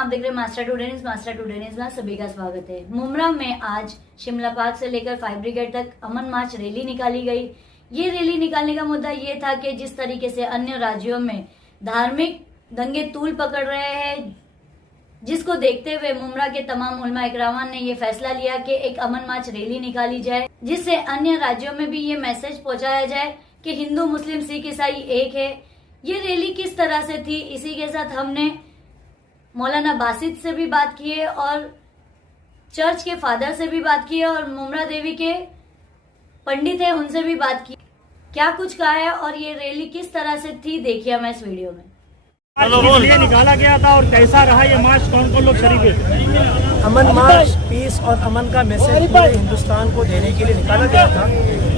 आप देख रहे हैं मास्टर टुडे न्यूज़ में सभी का स्वागत है। मुमरा में आज शिमला पार्क से लेकर 5 ब्रिगेड तक अमन मार्च रैली निकाली गई। ये रैली निकालने का मुद्दा ये था कि जिस तरीके से अन्य राज्यों में धार्मिक दंगे तूल पकड़ रहे हैं, जिसको देखते हुए मुमरा के तमाम उलमा इकरामान ने ये फैसला लिया कि एक अमन मार्च रैली निकाली जाए, जिससे अन्य राज्यों में भी ये मैसेज पहुंचाया जाए कि हिंदू मुस्लिम सिख ईसाई एक है। ये रैली किस तरह से थी, इसी के साथ हमने मौलाना बासित से भी बात की है और चर्च के फादर से भी बात की है और मुमरा देवी के पंडित है उनसे भी बात की। क्या कुछ कहा है और ये रैली किस तरह से थी, देखिए हमें इस वीडियो में। ये निकाला गया था और कैसा रहा ये मार्च, कौन कौन लोग शरीक है? अमन मार्च पीस और अमन का मैसेज पूरे हिंदुस्तान को देने के लिए निकाला गया था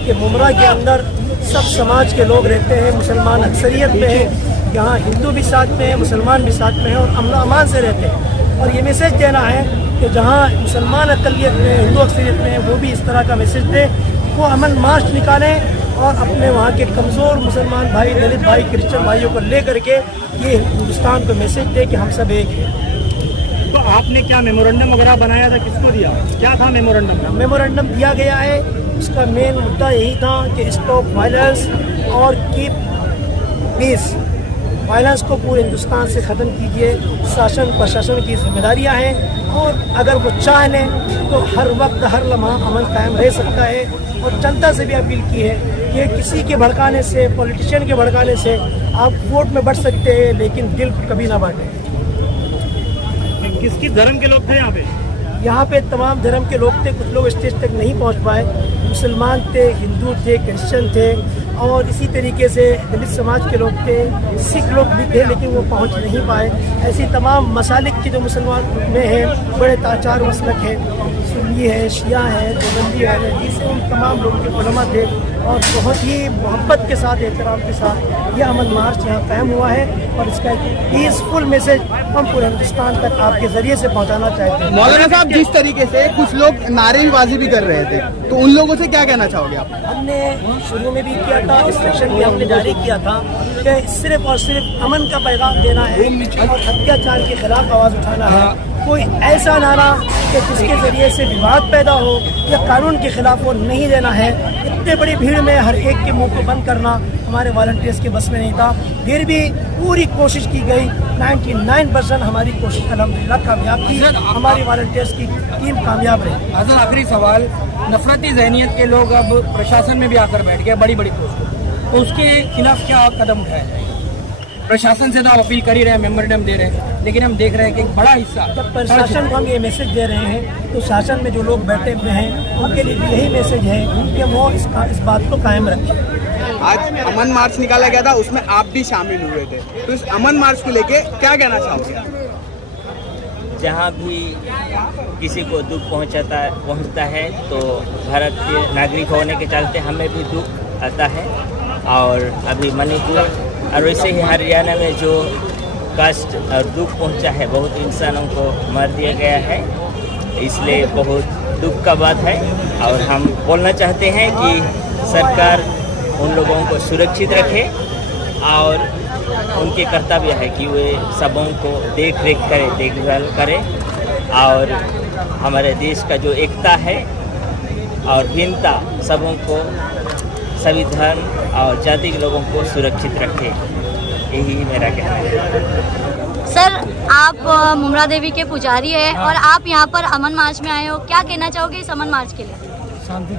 कि मुमरा के अंदर सब समाज के लोग रहते हैं, मुसलमान अक्सरियत में है, यहाँ हिंदू भी साथ में है, मुसलमान भी साथ में है और अमन अमान से रहते हैं। और ये मैसेज देना है कि जहाँ मुसलमान अकलियत में, हिंदू अक्सरियत में है, वो भी इस तरह का मैसेज दे, वो अमन मार्च निकालें और अपने वहाँ के कमज़ोर मुसलमान भाई, दलित भाई, क्रिश्चियन भाइयों को ले करके ये हिंदुस्तान को मैसेज दे कि हम सब एक हैं। तो आपने क्या मेमोरेंडम वगैरह बनाया था, किसको दिया, क्या था मेमोरेंडम? मेमोरेंडम दिया गया है, उसका मेन मुद्दा यही था कि स्टॉप वायलेंस और कीप पीस। वायलेंस को पूरे हिंदुस्तान से ख़त्म कीजिए, शासन प्रशासन की जिम्मेदारियां हैं और अगर वो चाह लें तो हर वक्त हर लम्हा अमन कायम रह सकता है। और जनता से भी अपील की है कि किसी के भड़काने से, पॉलिटिशियन के भड़काने से आप वोट में बढ़ सकते हैं लेकिन दिल को कभी ना बांटें। किसकी धर्म के लोग थे यहाँ पे? यहाँ पे तमाम धर्म के लोग थे, कुछ लोग स्टेज तक नहीं पहुँच पाए, मुसलमान थे, हिंदू थे, क्रिश्चियन थे और इसी तरीके से दलित समाज के लोग थे, सिख लोग भी थे लेकिन वो पहुँच नहीं पाए। ऐसी तमाम मसालिक के जो मुसलमान में हैं, बड़े चार मसलक हैं, सुन्नी है, शिया है, देवबंदी है, जिससे उन तमाम लोगों के उलमा थे और बहुत ही मोहब्बत के साथ, एहतराम के साथ यह अमन मार्च यहाँ कायम हुआ है और इसका एक पीसफुल मैसेज हम पूरे हिंदुस्तान तक आपके जरिए से पहुँचाना चाहते हैं। मौलाना साहब, जिस तरीके से कुछ लोग नारेबाजी भी कर रहे थे, तो उन लोगों से क्या कहना चाहोगे आप? हमने शुरू में भी किया था, इंस्ट्रक्शन भी हमने जारी किया था कि सिर्फ और सिर्फ अमन का पैगाम देना है और अत्याचार के खिलाफ आवाज़ उठाना है। कोई ऐसा नारा कि जिसके जरिए से विवाद पैदा हो या कानून के खिलाफ वो नहीं देना है। इतने बड़ी भीड़ में हर एक के मुंह को बंद करना हमारे वॉलंटियर्स के बस में नहीं था, फिर भी पूरी कोशिश की गई। 99% हमारी कोशिश अल्हम्दुलिल्लाह कामयाब थी, हमारी वॉलंटियर्स की टीम कामयाब रही। हज़रत आखिरी सवाल, नफरती जहनियत के लोग अब प्रशासन में भी आकर बैठ गए, बड़ी बड़ी पोस्ट, तो उसके खिलाफ क्या कदम उठाए? प्रशासन से तो आप अपील कर ही रहे हैं, मेमोरेंडम दे रहे हैं, लेकिन हम देख रहे हैं कि एक बड़ा हिस्सा जब प्रशासन को हम ये मैसेज दे रहे हैं तो शासन में जो लोग बैठे हुए हैं उनके लिए भी यही मैसेज है कि वो इस बात को कायम रखें। आज अमन मार्च निकाला गया था, उसमें आप भी शामिल हुए थे, तो इस अमन मार्च को लेके क्या कहना चाहोगे? जहाँ भी किसी को दुख पहुँचता है तो भारत के नागरिक होने के चलते हमें भी दुख आता है। और अभी मणिपुर और वैसे ही हरियाणा में जो कष्ट और दुख पहुंचा है, बहुत इंसानों को मार दिया गया है, इसलिए बहुत दुख का बात है। और हम बोलना चाहते हैं कि सरकार उन लोगों को सुरक्षित रखे और उनके कर्तव्य है कि वे सबों को देखभाल करे और हमारे देश का जो एकता है और भिन्नता, सबों को, सभी धर्म और जाति के लोगों को सुरक्षित रखे, यही मेरा कहना है। सर, आप मुमरा देवी के पुजारी हैं और आप यहाँ पर अमन मार्च में आए हो, क्या कहना चाहोगे इस अमन मार्च के लिए? शांति